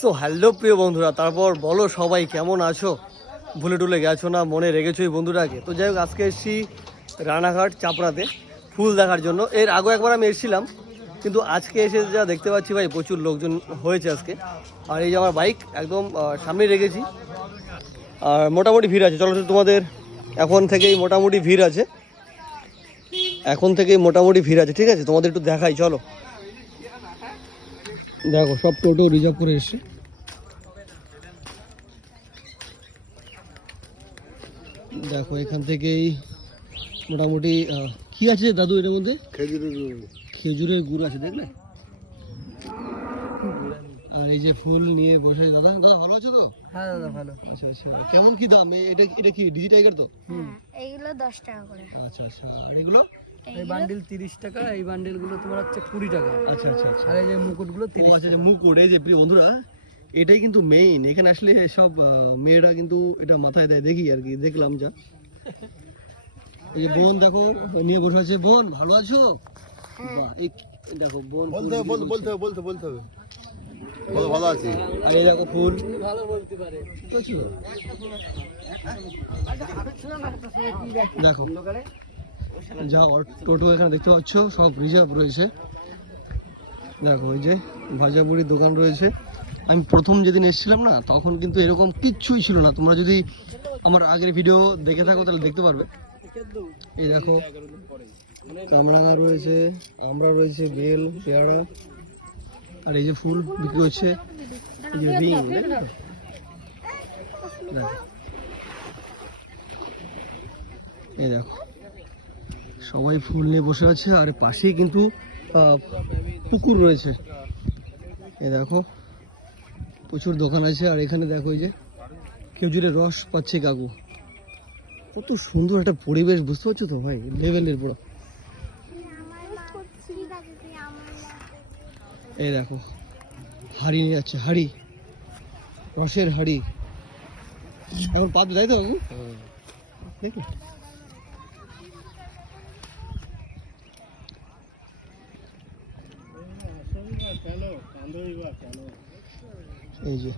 So hello প্রিয় বন্ধুরা, তারপর বলো সবাই কেমন আছো? ভুলে টুলে গেছো না, মনে রেখেছো এই বন্ধুটাকে? তো যাই হোক, আজকে এসেছি রানাঘাট চাপড়াতে ফুল দেখার জন্য। এর আগেও একবার আমি এসেছিলাম, কিন্তু আজকে এসে যা দেখতে পাচ্ছি ভাই, প্রচুর লোকজন হয়েছে আজকে। আর এই যে আমার বাইক একদম সামনে রেখেছি, আর মোটামুটি ভিড় আছে। চলো তোমাদের এখন থেকেই মোটামুটি ভিড় আছে, ঠিক আছে? তোমাদের একটু দেখাই, চলো। দেখো সব টোটো রিজার্ভ করে এসছে। দেখো এখান থেকেই মোটামুটি কি আছে দাদু এটার মধ্যে? খেজুরের গুড় আছে, দেখলে? আর এই যে ফুল নিয়ে বসে দাদা। দাদা ভালো আছো তো? হ্যাঁ দাদা ভালো। আচ্ছা আচ্ছা, কেমন কি দাম? এটা কি ডিজি টাইগার তো? এইগুলো 10 টাকা করে। আচ্ছা আচ্ছা, আর এগুলো? এই বান্ডিল 30 টাকা, এই বান্ডিলগুলো তোমার হচ্ছে 20 টাকা। আচ্ছা আচ্ছা আচ্ছা, আর এই যে মুকুটগুলো 30 আচ্ছা আচ্ছা, মুকুট। এই যে প্রিয় বন্ধুরা, এটাই কিন্তু মেইন। এখানে আসলে সব মেয়েরা কিন্তু এটা মাথায় দেয়, দেখি আর কি, দেখলাম যা। এই যে বোন দেখো নিয়ে বসে আছে। বোন ভালো আছো? বাহ, এই দেখো বোন বলতে হবে ভালো আছি। আর এই দেখো ফুল ভালো বলতে পারে। দেখো যা টোটো এখানে দেখতে পাচ্ছ, সব রিজার্ভ রয়েছে। দেখো এই যে ভাজাপুরির দোকান রয়েছে। আমি প্রথম যেদিন এসেছিলাম না, তখন কিন্তু এরকম কিচ্ছুই ছিল না। তোমরা যদি আমার আগের ভিডিও দেখে থাকো তাহলে দেখতে পারবে। এই দেখো কামরাঙা রয়েছে, আমরা রয়েছে, বেল, পেয়ারা, আর এই যে ফুল বিক্রি হচ্ছে। এই যে রিং, দেখো এই দেখো সবাই ফুল নিয়ে বসে আছে। আর পাশেই কিন্তু পুকুর রয়েছে। এই দেখো প্রচুর দোকান আছে। আর এখানে দেখো এই যে খেজুরের রস পাচ্ছে কাকু। কত সুন্দর একটা পরিবেশ, বুঝতে পারছো তো ভাই? লেভেলের পুরো। এই দেখো হাড়ি নিয়ে যাচ্ছে, হাড়ি, রসের হাড়ি। এখন পাবে, তাই তো কাকু? দেখো এই যে,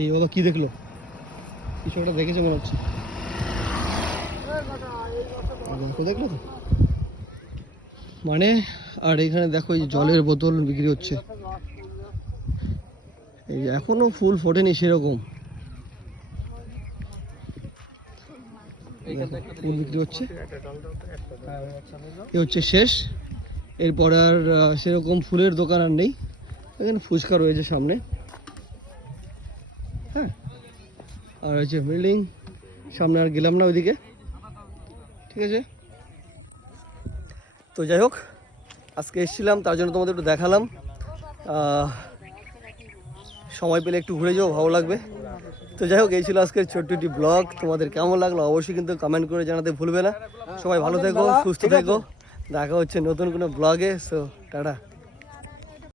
এই বাবা কি দেখলো? কিছু একটা দেখেছে মনে হচ্ছে। দেখলো তো মানে। আর এখানে দেখো এই জলের বোতল বিক্রি হচ্ছে। এই যে এখনো ফুল ফোটেনি সেরকম, ফুল বিক্রি হচ্ছে। এ হচ্ছে শেষ, এরপর আর সেরকম ফুলের দোকান আর নেই। এখানে ফুচকা রয়েছে সামনে, হ্যাঁ। আর হচ্ছে বিল্ডিং সামনে, আর গেলাম না ওইদিকে, ঠিক আছে? তো যাই হোক, আজকে এসেছিলাম তার জন্য তোমাদের একটু দেখালাম। সময় পেলে একটু ঘুরে যাও, ভালো লাগবে। তো যাই হোক, এই ছিল আজকের ছোট্ট একটি ব্লগ। তোমাদের কেমন লাগলো অবশ্যই কিন্তু কমেন্ট করে জানাতে ভুলবে না। সবাই ভালো থেকো, সুস্থ থেকো। দেখা হচ্ছে নতুন কোনো ব্লগে। So tata.